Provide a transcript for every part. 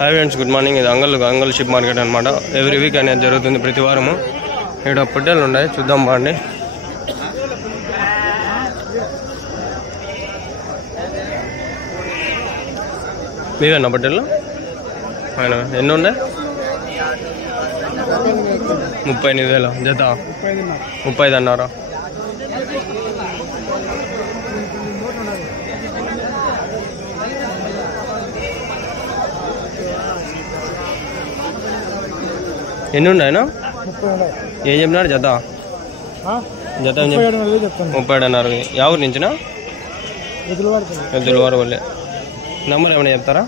Hi friends, good morning. ఇది అంగల్ sheep market అనమాట. Every week అనేది జరుగుతుంది, ప్రతి వారము. ఇక్కడ పొట్టేలు ఉన్నాయి, చూద్దాం బాండి. మీవేనా పొట్టేళ్ళు? ఆయన ఎన్ని ఉన్నాయి? 38,000 జత. 35 అన్నారా? ఎన్ని ఉన్నాయనా? ఏం చెప్పినారు జత? జత 37 అన్నారు. ఎవరి నుంచినా? ఎద్దులవారు వాళ్ళే. నెంబర్ ఏమైనా చెప్తారా?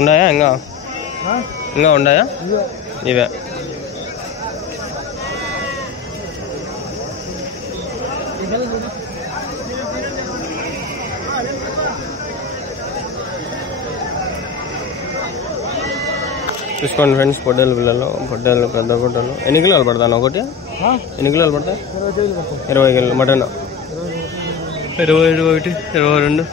ఉన్నాయా? ఇంకా ఉన్నాయా? ఇవే. చూసుకోండి ఫ్రెండ్స్, పొట్టేలు పిల్లలు, పొట్టేలు పెద్ద పొట్టేలు. ఎన్ని కిలోలు పడతాను ఒకటి? ఎన్ని కిలోలు పడతాయి? 20 కిలోలు మటన్. 21, 22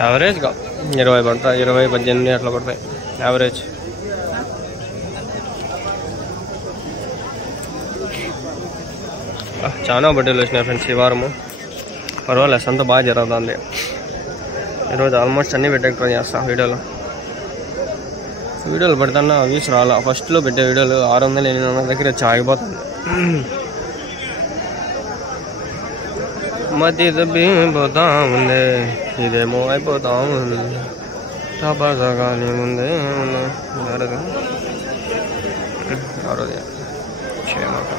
యావరేజ్గా 20 పడతాయి. 20, 18 అట్లా పడతాయి యావరేజ్. చాలా పొట్టేలు వచ్చినాయి ఫ్రెండ్స్ ఈ వారము. పర్వాలేదు, సంత బాగా జరుగుతుంది. ఈరోజు ఆల్మోస్ట్ అన్నీ పెట్టే ట్రై చేస్తా. వీడియోలు పెడతాను, వ్యూస్ రాలా. ఫస్ట్లో పెట్టే వీడియోలు 600, 800 దగ్గర వచ్చి ఆగిపోతుంది. మధ్య దబ్బిపోతా ఉంది, ఇదేమో అయిపోతా ఉంది. తపాసగానే ముందే క్షేమక.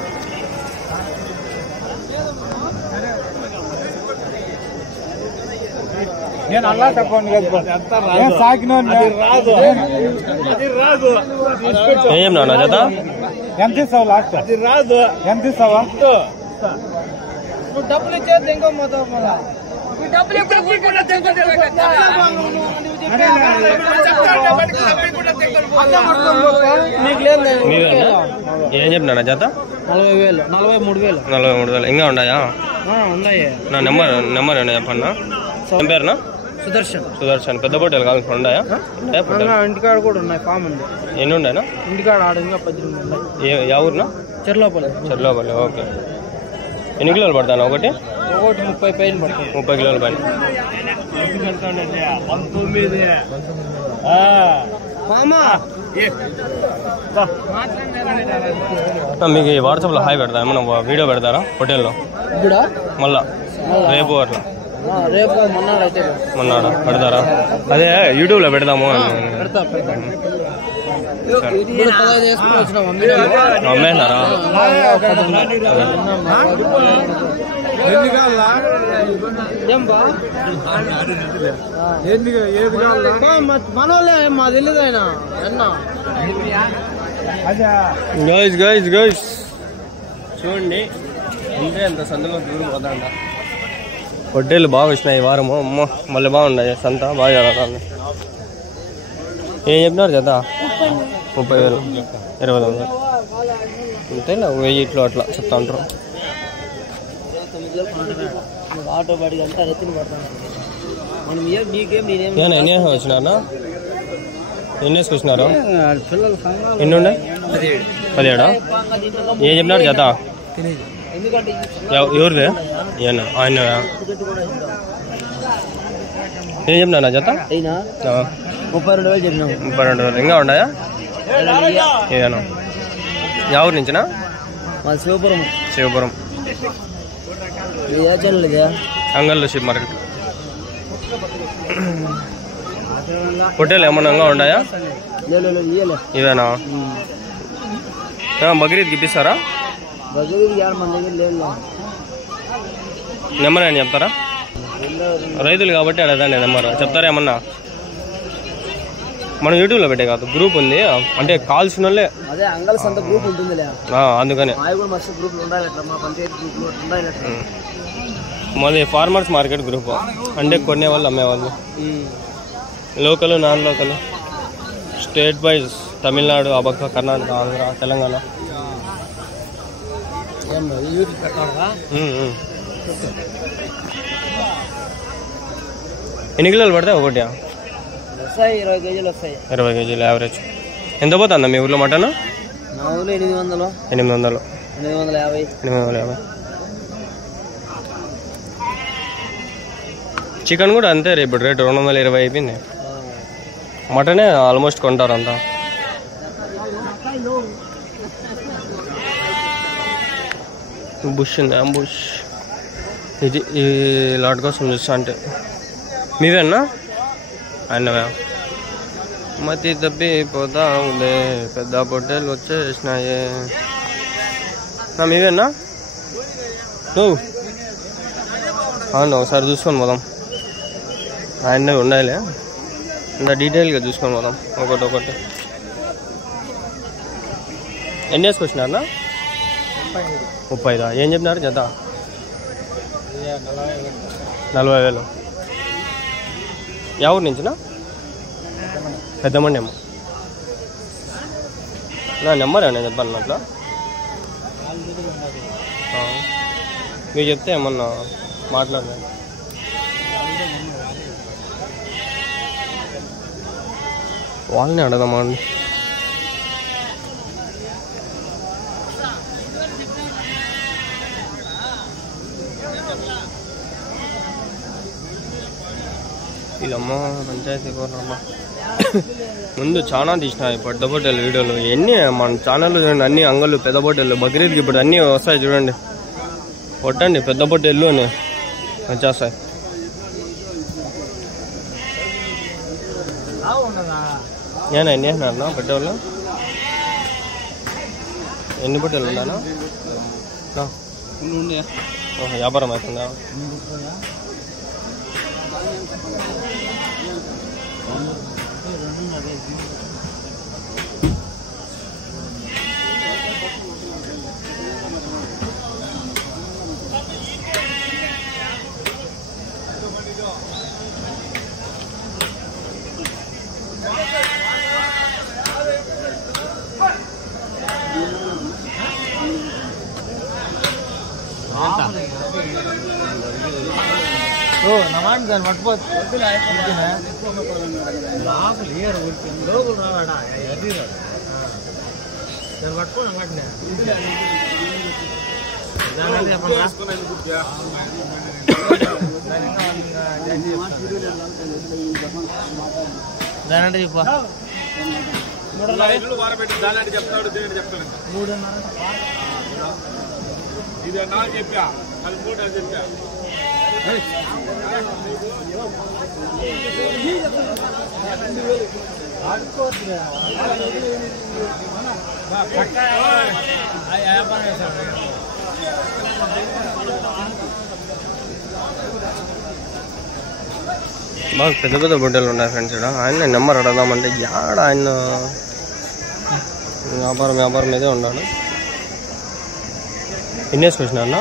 నేను అలా చెప్పండి, ఏం నాన్న జత? ఎంత ఇస్తావు లాస్ట్? అది రాదు. ఎంత ఇస్తావా? డబ్బులు ఇచ్చేది ఇంకో మొత్తం. ఏం చెప్పినా జత? 40,000, 43,000. 43,000 ఇంకా ఉన్నాయా? ఉన్నాయి. నా నెంబర్ ఏమైనా చెప్పన్నా? ఏం పేరునా? సుదర్శన్. పెద్ద పొట్టేలు కావాలి ఉన్నాయా? ఇంటికాడ కూడా ఉన్నాయి, ఫామ్ ఉంది. ఎన్ని ఉన్నాయా? ఇంటికాడ ఆడ ఇంకా 18 ఉన్నాయి. ఏ ఊరునా? చెర్లోపల్లి. ఓకే. ఎన్ని కిలోలు పడతాను ఒకటి? 30 పైన పడుతుంది. 30 కిలోల పైన. మీకు వాట్సాప్లో హాయ్ పెడతా, ఏమన్నా వీడియో పెడతారా పొట్టేల్లో? మళ్ళా రేపు అట్లా మొన్నాడా పెడతారా? అదే యూట్యూబ్లో పెడదాము. అమ్మేనారా? గైస్ చూడండి, ఇంతే అంత సంతలో దూరం పోతాండ. పొట్టేళ్ళు బాగా వచ్చినాయి ఈ వారము. అమ్మ మళ్ళీ బాగున్నాయి, సంత బాగా జరుగుతుంది. ఏం చెప్పినారు జత? 30,000, 20,000 అంతేనా? 1000 ఇట్లో అట్లా చెప్తా ఉంటారు. ఎన్ని వచ్చినారా? ఎన్ని వేసుకొచ్చినారు? ఎన్ని ఉన్నాయి? 17. ఏం చెప్పినారు జత? ఎవరిదే? ఆయన ఏం చెప్పినా జత? 32,000 ఇంకా ఉన్నాయా? ఏదైనా ఎవరి నుంచినా? శివపురం. అంగల్ షిప్ మార్కెట్. పొట్టేలు ఏమన్నా ఉన్నాయా? ఇవేనా? బక్రీద్కి ఇప్పిస్తారా? నెంబర్ అని చెప్తారా? రైతులు కాబట్టి అడగండి, నెంబర్ చెప్తారా ఏమన్నా? మనం యూట్యూబ్లో పెట్టే కాదు, గ్రూప్ ఉంది, అంటే కాల్సిన వాళ్ళే. అందుకని మాది ఫార్మర్స్ మార్కెట్ గ్రూప్, అంటే కొనేవాళ్ళు అమ్మేవాళ్ళు, local, non local, state wise, Tamil Nadu, అబక్క, కర్ణాటక, ఆంధ్ర, తెలంగాణ. ఎన్ని కిలోలు పడతాయి ఒకటి? వస్తాయి 20 కేజీలు వస్తాయి. 20 కేజీలు యావరేజ్. ఎంత పోతుందా మీ ఊర్లో మటన్? మా ఊర్లో 800. 800. 850. 850. చికెన్ కూడా అంతే రేపు రేటు 220 అయిపోయింది. మటనే ఆల్మోస్ట్ కొంటారు అంతా. బుష్ ఉంది, అంబుష్. ఇది ఈ లాట్ కోసం చూస్తా అంటే మీవేనా? అయినవా? మతి తప్పిపోతా ఉండే పెద్ద పొట్టేలు వచ్చేసినాయే. మీవేనా నువ్వు? అవును, ఒకసారి చూసుకొని పోదాం. ఆయనే ఉండాలి, అంత డీటెయిల్గా చూసుకొని పోదాం ఒకటి. ఎన్ని వేసుకొచ్చినారన్నా? 35. ఏం చెప్పినారు జత? 40,000. యా ఊరు నుంచినా? పెద్దమండి ఏమో. నా నెంబర్ ఏమన్నా చెప్పాను అట్లా? మీరు చెప్తే ఏమన్నా మాట్లాడలేదు. వాళ్ళని అడగమా అండి. ఇదమ్మా పంచాయతీ కోరమ్మా. ముందు చాలా తీసినాయి పెద్ద పొట్టేలు వీడియోలు. ఎన్ని మన ఛానల్లో చూడండి, అన్ని అంగళ్ళు పెద్ద పొట్టేలు. బక్రీద్కి ఇప్పుడు అన్నీ వస్తాయి చూడండి. కొట్టండి పెద్ద పొట్టేళ్ళు అని వచ్చేస్తాయి. నేను ఎన్ని వేసినారన్నా పొట్టేళ్ళు? ఎన్ని పొట్టేలు ఉన్నానా? వ్యాపారం అవుతుందా? దాన్ని పట్టుకోవచ్చు. దానంటే చెప్పా 3.5 చెప్తాడు. ఇది నాకు చెప్పా, అది 3 చెప్పా. బాగా పెద్ద పెద్ద బొట్టెలు ఉన్నాయి ఫ్రెండ్స్. ఇక్కడ ఆయన నెంబర్ అడదామంటే యాడ ఆయన వ్యాపారం మీదే ఉన్నాడు. ఎన్ని వేసుకొచ్చినా అన్న?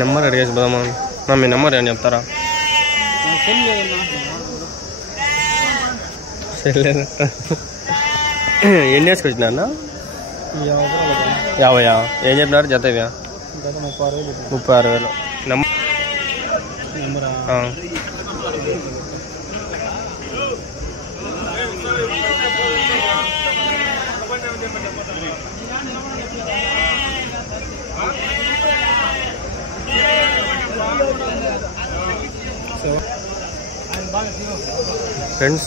నెంబర్ అడిగేసి పోదామా? మీ నెంబర్ ఏమని చెప్తారా? ఎన్ని వేసుకొచ్చినా అన్న? 50. ఏం చెప్పినారు జత? 36,000. నెంబర్ ఫ్రెండ్స్,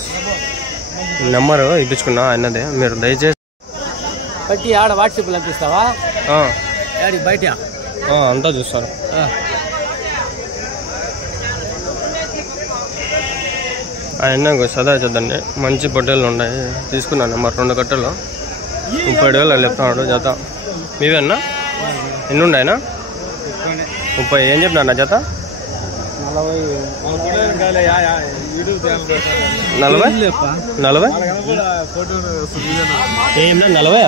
నెంబరు ఇప్పించుకున్నా అన్నదే. మీరు దయచేసి బట్టి ఆడ వాట్సాప్ పంపిస్తావా? బయట అంతా చూస్తారు. ఆయన సదా చదండి, మంచి పొట్టేళ్ళు ఉన్నాయి. తీసుకున్నాను నెంబర్ 2 కట్టలు 30,000 చెప్తున్నాడు జత. మీవేనా? ఎన్ని ఉన్నాయనా? 30. ఏం చెప్పినా జత? 40. ఏమన్నా 40?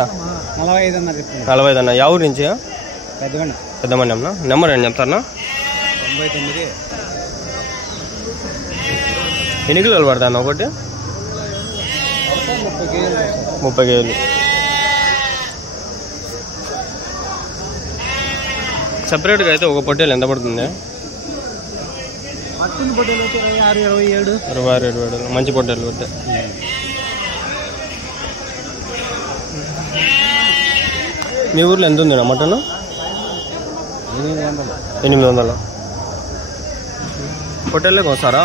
45 అన్న. యా ఊరు నుంచి? పెద్ద మండెంనా? నెంబర్ ఏం చెప్తారా? 99. ఎన్ని కిలోలు పడతాను ఒకటి? 30 కేజీలు. సపరేట్గా అయితే ఒక పొట్టేలు ఎంత పడుతుంది? 26-27. మంచి పొట్టేలు వద్ద. మీ ఊర్లో ఎంత ఉంది మటన్? 800. పొట్టేళ్ళకి వస్తారా?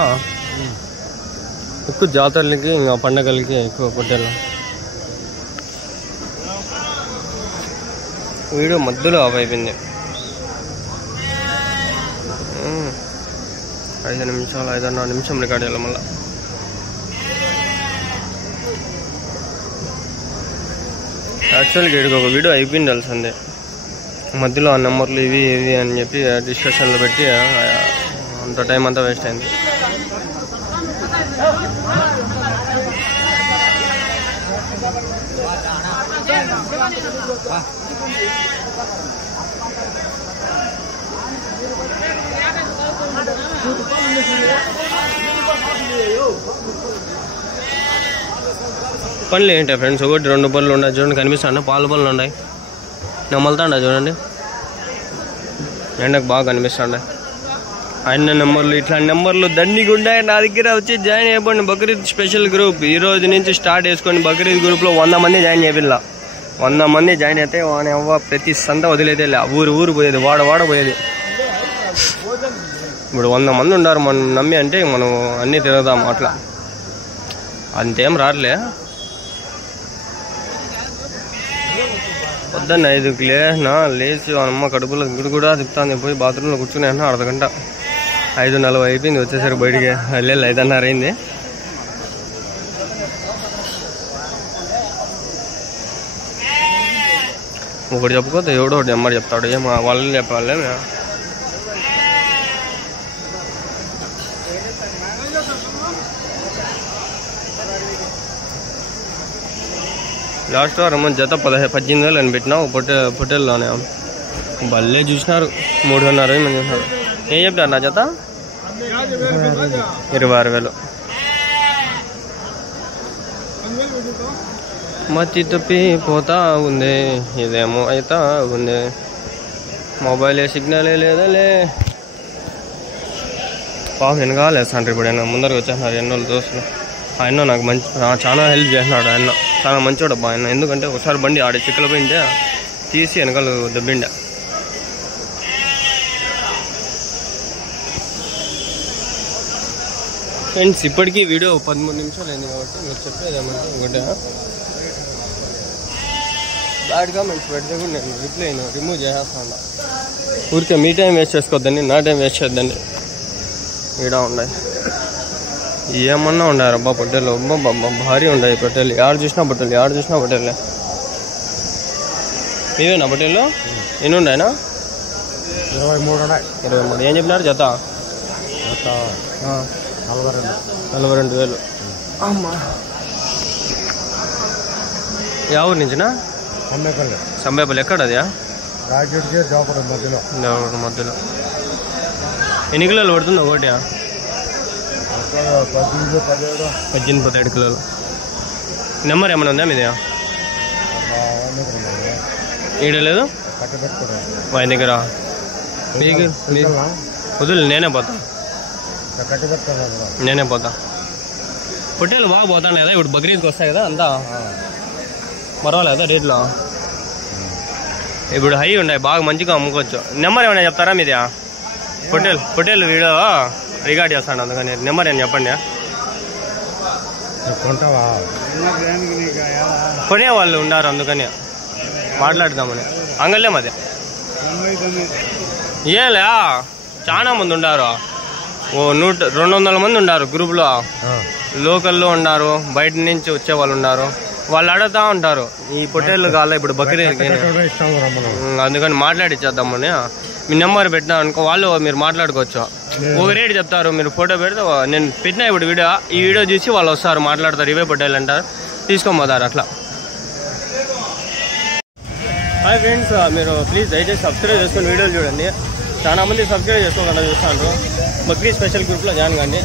ఎక్కువ జాతరలకి ఇంకా పండగలకి ఎక్కువ పొట్టేళ్ళు. వీడియో మధ్యలో ఆఫ్ అయిపోయింది. 5 నిమిషాలు 5.5 నిమిషం రికార్డ్ చేయాలి మళ్ళీ. యాక్చువల్గా వీడికి ఒక వీడియో అయిపోయింది తెలిసిందే. మధ్యలో ఆ నెంబర్లు ఇవి ఇవి అని చెప్పి డిస్కషన్లో పెట్టి అంత టైం అంతా వేస్ట్ అయింది. పనులు ఏంటి ఫ్రెండ్స్? ఒకటి 2 పనులు ఉన్నాయి చూడండి, కనిపిస్తాండి. పాల పనులు ఉన్నాయి. నమ్మలుతాండ చూడండి, ఎండకు బాగా కనిపిస్తాండి. అన్న నెంబర్లు ఇట్లాంటి నెంబర్లు దండిగా ఉన్నాయి. నా దగ్గర వచ్చి జాయిన్ అయిపోండి. బక్రీద్ స్పెషల్ గ్రూప్ ఈ రోజు నుంచి స్టార్ట్ చేసుకొని బక్రీద్ గ్రూప్లో 100 మంది జాయిన్ చేయాల. 100 మంది జాయిన్ అయితే వాని అవ్వ ప్రతి సంత వదిలేదే లే. ఊరు పోయేది, వాడ పోయేది. ఇప్పుడు 100 మంది ఉన్నారు మనం నమ్మి అంటే మనం అన్నీ తిరుగుదాం. అట్లా అంతేం రాట్లే. పొద్దున్న 5కి లేచి అమ్మ కడుపులో గుడి కూడా తిప్పుతాను. పోయి బాత్రూంలో కూర్చుని అర్ధగంట. 5:40 అయిపోయింది. వచ్చేసరికి బయటికి 5:30 అయింది. ఒకటి చెప్పుకోతే ఎవడో ఒకటి నెంబర్ చెప్తాడు. ఏం వాళ్ళని చెప్పాలి. లాస్ట్ వారం జత 18,000 అని పెట్టినా పొట్టేల్లోనే. భలే చూసినారు. 360 మంది చూసినారు. ఏం చెప్పారు నా జత? 26,000. మతి తప్పి పోతా ఉంది. ఇదేమో అవుతా ఉంది. మొబైల్ సిగ్నలే లేదలే. పాపం వెనకాల వేస్తాంటారు. ఇప్పుడు ఆయన ముందరకు వచ్చేస్తున్నారు. ఎన్నో దోస్తులు. ఆయన నాకు చాలా హెల్ప్ చేసినాడు. ఆయన చాలా మంచివాడు అబ్బా ఆయన. ఎందుకంటే ఒకసారి బండి ఆడే చిక్కలు పోయింటే తీసి వెనకాల దెబ్బిండే. ఫ్రెండ్స్ ఇప్పటికీ వీడియో 13 నిమిషాలు అయింది కాబట్టి మీరు చెప్పేది ఏమంటే ఒకటే, బ్యాడ్ కామెంట్స్ పెడితే కూడా నేను రిప్లై రిమూవ్ చేసేస్తాను. ఊరికే మీ టైం వేస్ట్ చేసుకోవద్దండి, నా టైం వేస్ట్ చేద్దండి. ఈడ ఉన్నాయి ఏమన్నా ఉండారు అబ్బా పొట్టేలు. అబ్బా భారీ ఉన్నాయి పొట్టేలు. ఆడ చూసినా పొట్టేలే. మీవేనా పొట్టేలు? ఎన్ని ఉన్నాయనా? 23. ఏం చెప్పినారు జత? 42,000. అమ్మా యా ఊరు నుంచినా? సంబేపల్లి. ఎక్కడ అది? మధ్యలో. ఎన్ని కిలోలు పడుతుంది ఒకటి? 17 కిలోలు. నెంబర్ ఏమైనా ఉందా మీది? ఈడ లేదు ఆయన దగ్గర. వదులు నేనే పోతా. పొట్టేలు బాగా పోతాను కదా ఇప్పుడు. బక్రీద్కి వస్తాయి కదా అంతా పర్వాలేదా రేట్లో? ఇప్పుడు హై ఉన్నాయి, బాగా మంచిగా అమ్ముకోవచ్చు. నెంబర్ ఏమైనా చెప్తారా మీది? పొట్టేలు వీడియో రికార్డ్ చేస్తాను, అందుకని నెంబర్ ఏం చెప్పండి. కొనే వాళ్ళు ఉన్నారు అందుకని మాట్లాడదామని. అంగళ్ళే మాది. ఏలే చాలా మంది ఉన్నారు. 200 మంది ఉన్నారు గ్రూప్లో. లోకల్లో ఉన్నారు, బయట నుంచి వచ్చే వాళ్ళు ఉన్నారు. వాళ్ళు అడుగుతా ఉంటారు ఈ పొట్టేళ్ళు కాల ఇప్పుడు బక్రీద్కి, అందుకని మాట్లాడిచ్చేద్దామని. మీ నెంబర్ పెట్టినా అనుకో వాళ్ళు మీరు మాట్లాడుకోవచ్చు. ఒక రేటు చెప్తారు, మీరు ఫోటో పెడితే నేను పెట్టినా ఇప్పుడు వీడియో, ఈ వీడియో చూసి వాళ్ళు వస్తారు మాట్లాడతారు. ఇవే పొట్టేళ్ళు అంటారు, తీసుకొని పోతారు. అట్లా హాయ్ ఫ్రెండ్స్, మీరు ప్లీజ్ దయచేసి సబ్స్క్రైబ్ చేసుకొని వీడియోలు చూడండి. చాలా మంది సబ్స్క్రైబ్ చేసుకోకుండా చూస్తాను. బక్రీద్ స్పెషల్ గ్రూప్లో జాయిన్ కండి.